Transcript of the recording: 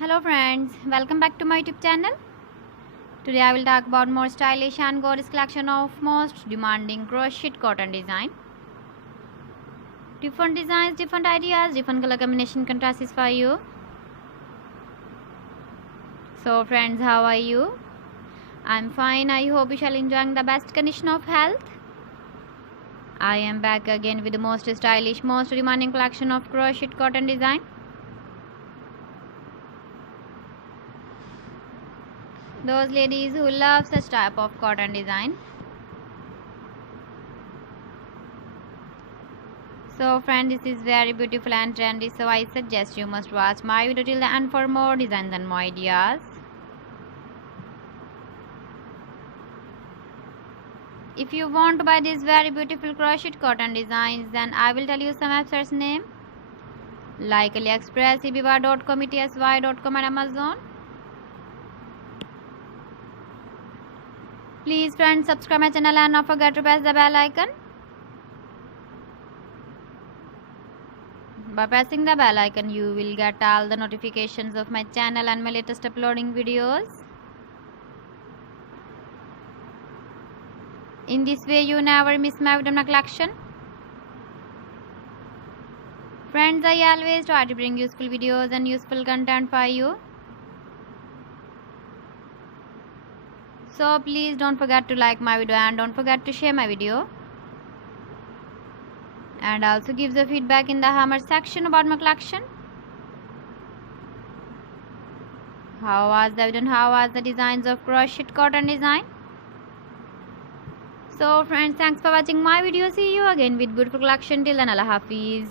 Hello friends, welcome back to my YouTube channel. Today I will talk about more stylish and gorgeous collection of most demanding crochet cotton design. Different designs, different ideas, different color combination contrasts for you. So friends, how are you? I'm fine. I hope you shall enjoying the best condition of health. I am back again with the most stylish, most demanding collection of crochet cotton design. Those ladies who love such type of cotton design. So friend, this is very beautiful and trendy, so I suggest you must watch my video till the end for more designs and more ideas. If you want to buy these very beautiful crochet cotton designs, then I will tell you some websites name like AliExpress, ebiva.com, etsy.com and Amazon. Please friends, subscribe my channel and not forget to press the bell icon. By pressing the bell icon, you will get all the notifications of my channel and my latest uploading videos. In this way, you never miss my video collection. Friends, I always try to bring useful videos and useful content for you. So please don't forget to like my video and don't forget to share my video. And also give the feedback in the comment section about my collection. How was the video and how was the designs of crochet cotton design? So friends, thanks for watching my video. See you again with beautiful collection. Till then, Allah Hafiz.